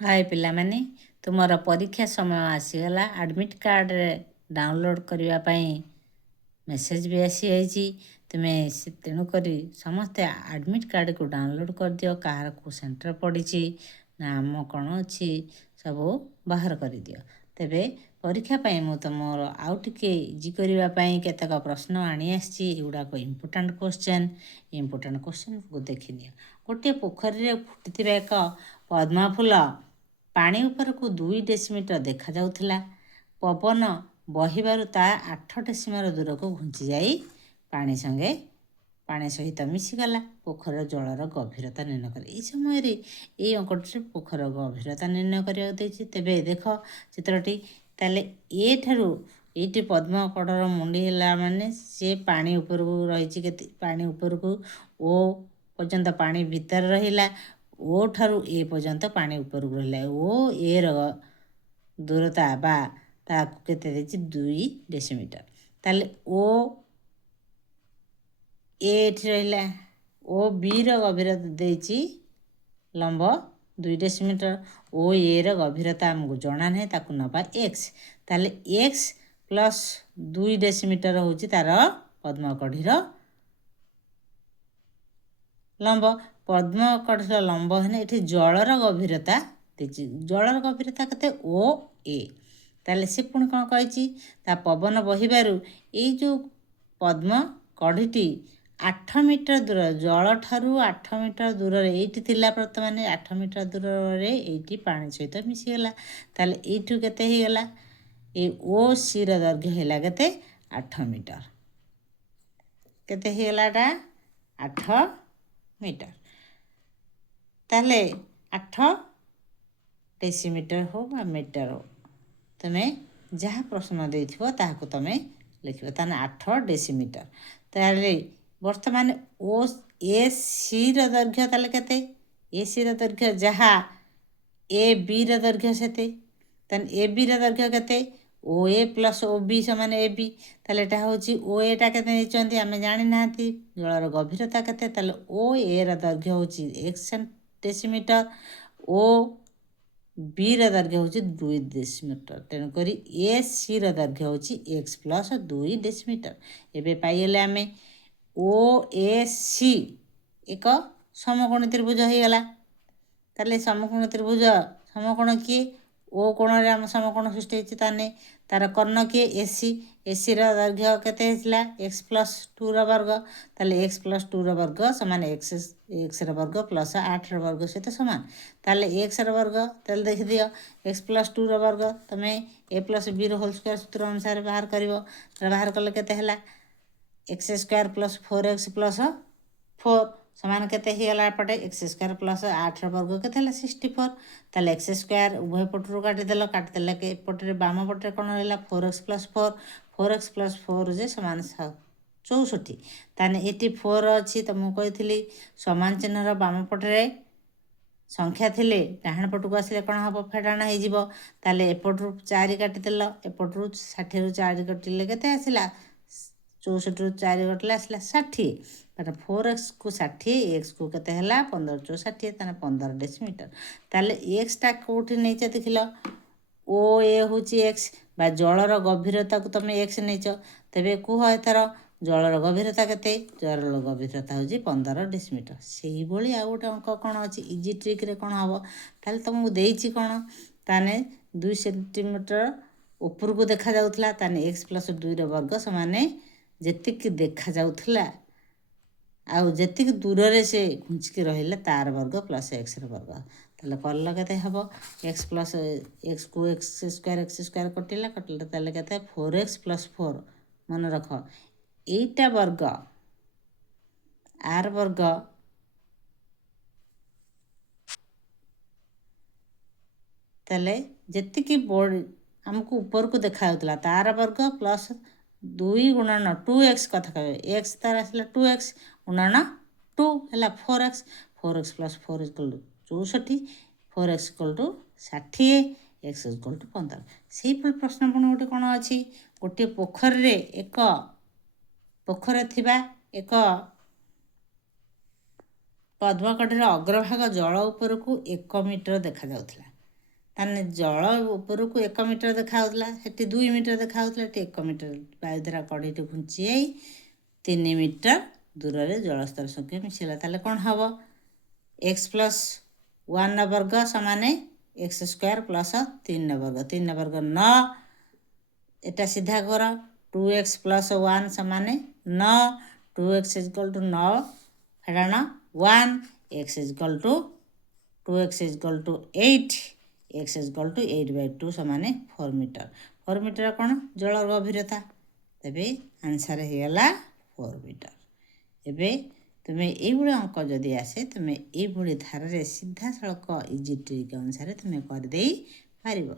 हाय पिलामाने तुमर परीक्षा समय आसीगला एडमिट कार्ड डाउनलोड करने मेसेज भी आसी जाइए तुम्हें तेणुक समस्ते एडमिट कार्ड को डाउनलोड कर दियो कहार को सेंटर पड़ी नाम कौन अच्छी सब बाहर कर दियो तेबे परीक्षा मु तुम आउ टे इजी करने केतक प्रश्न आनी आसगुड़ाक इम्पोर्टाट क्वेश्चन को देखी नि गोटे पोखरी फुटी एक पद्म फूल पानी उपरकू 2 डेसीमीटर देखा जाउथिला पवन बहिबारु ता 8 डेसीमीटर दूर को घुंची जाई पानी सहित मिशीगला पोखर जलर गभीरता निर्णय करे ये समय ये अंकटी पोखर गभीरता निर्णय करते तेबे देख चित्रटी ताले ये ठारू ये पद्म कड़र मुंडी है माने से पानी ऊपर को रही के पानी ऊपर को ओ पर्यंत पानी भीतर रहिला ओ ठारू ए पर्यंत पानी ऊपर को रहा ओ ए दूरता बा ताकू केते देछि 2 डेसीमीटर ताले ओ ए रहा ओ बी गभीरता देछि लंब 2 डेसीमीटर ओ ए गभीरता आमको जना ना ताकू नबा एक्स ताले एक्स प्लस 2 डेसीमीटर होछि तार पद्मकढ़ीर लंब पद्मकढ़ीर लंब है ये जलर गभीरता जलर गभीरता केते ओ ए ताले से पुणी कौन कही पवन बहिबारु ये जो पद्म कढ़ीटी 8 मीटर दूर जल ठारू 8 मीटर दूर ये बर्तमान 8 मीटर दूर ये पानी सहित मिशीगला ताले यू केते गला ये ओ सी दैर्घ्य है केते 8 मीटर केते गलाटा 8 मीटर ताले 8 डेसीमीटर हो बा मीटर हो तुम्हें जहाँ प्रश्न देथिबो ताहाको तुम्हें लिखिबो ताने 8 डेसीमीटर ताले वर्तमान ओ ए सी दैर्घ्य ताले केते ए सी दैर्घ्य जहाँ ए बी दैर्घ्य सेते ताने ए बी दैर्घ्य केते ओ ए प्लस ओ बी समान ए बी ताले एटा होची ओ एटा केते नेचंती आमे जानि नांती जलर गभीरता केते ताले ओ ए दैर्घ्य होची 1 डेसीमीटर ओ बी दैर्घ्य होची 2 डेसीमीटर तेणुक ए सी दैर्घ्य होची एक्स प्लस 2 डेसीमीटर एबे पाइले आमे ओ ए सी एक समकोण त्रिभुज हो गला ताले समकोण त्रिभुज समकोण किए ओ कोण रे आम समकोण सृष्टि होची ताने तार कर्ण किए एसी एसी दैर्घ्य केते हेतला एक्स प्लस 2 वर्ग ताले एक्स प्लस 2 वर्ग समान एक्स एक्स वर्ग प्लस 8 वर्ग सहित समान ताले एक्स वर्ग ताले देख दियो एक्स प्लस 2 वर्ग तमे ए प्लस बी होल स्क्वायर सूत्र अनुसार बाहर करिवो बाहर कले केते हला x square plus 4x plus 4 समान केते हिगला पटे एक्स स्क्वायर प्लस 8 वर्ग केते हला 64 ताले एक्स स्क्वायर उभय पटरू काटी देला के पटरे बाम पटरे कोन रहला 4x प्लस 4 4x प्लस 4 जे समान 64 ताने 84 अछि त मु कहिथिली समान चिन्हर बाम पटरे संख्या थिले डाहाण पटको आसिले कोन हबो फेडाण हे जिवो ताले एपटरू 4 काटी देला एपटरू 60 रु 4 काटिले केते आसिला 64 रु 4 कटले आसला 60 तार 4x को 60 x को केते हला 15 × 60 ताने 15 डेसीमीटर ताले x टा कोठी नेचे देखिलो ओ ए होची x बा जलर गभीरता को तमे x नेचो तबे कुह एथर जलर गभीरता केते जलर गभीरता होची 15 डेसीमीटर सेही भली आ गोटे अंक कोन अछि इजी ट्रिक रे कोन हबो ताले तुमको देइची कोन ताने 2 सेंटीमीटर ऊपर को देखा जाउथला ताने x + 2 रे वर्ग समान जेतिक देखा जाउथला आउ जेतिक दूर रे से घुंचकी रहिला तार वर्ग प्लस x रे वर्ग ताले करला केते हबो x प्लस x को x स्क्वायर कटिला ताले केते 4x + 4 मन रख एटा वर्ग r वर्ग ताले जेतिकी बोर्ड हमको ऊपर को देखा होतला तार वर्ग प्लस 2 गुणन 2x कथा कहे x तार आसला 2x गुणन 2 हला 4x 4x + 4 = 64 4x = 60 x = 15 सेही प्रश्न पुणी गोटे कोन अछि गोटे पोखर रे एक पोखर थिबा एक पद्मकढ़ीर अग्रभाग जल ऊपर को 1 मीटर देखा जाउथला ତାହେଲେ ଜଳ ଉପରକୁ 1 ମିଟର ଦେଖାହେଉଥିଲା, ସେଠି 2 ମିଟର ଦେଖାହେଉଥିଲା, ଏଠି 1 ମିଟର ବାୟୁ ଦ୍ୱାରା କଢ଼େଇଟି ଘୁଞ୍ଚି ଯାଇ 3 ମିଟର ଦୂରରେ ଜଳସ୍ତର ସଙ୍ଗେ ମିଶିଲା। ତାହେଲେ କ'ଣ ହେବ? x ପ୍ଲସ୍ 1 ବର୍ଗ ସମାନେ x ସ୍କୋୟାର ପ୍ଲସ୍ 3 ବର୍ଗ। 3 ବର୍ଗ 9, ଏଟା ସିଧା କର। 2x ପ୍ଲସ୍ 1 ସମାନେ 9, 2x ଇଜିକାଲ୍ ଟୁ 9 ଫେଡ଼ାଣ 1, x equal to 2x equal to 8, x equal to 8/2 ସମାନେ 4 ମିଟର। 4 ମିଟର କ'ଣ? ଜଳ ଗଭୀରତା। ତେବେ ଆନ୍ସର୍ ହେଇଗଲା 4 ମିଟର। ଏବେ ତୁମେ ଏଇଭଳି ଅଙ୍କ ଯଦି ଆସେ ତୁମେ ଏଇଭଳି ଧାରାରେ ସିଧାସଳଖ ଇଜି ଟ୍ରିକ୍ ଅନୁସାରେ ତୁମେ କରିଦେଇ ପାରିବ।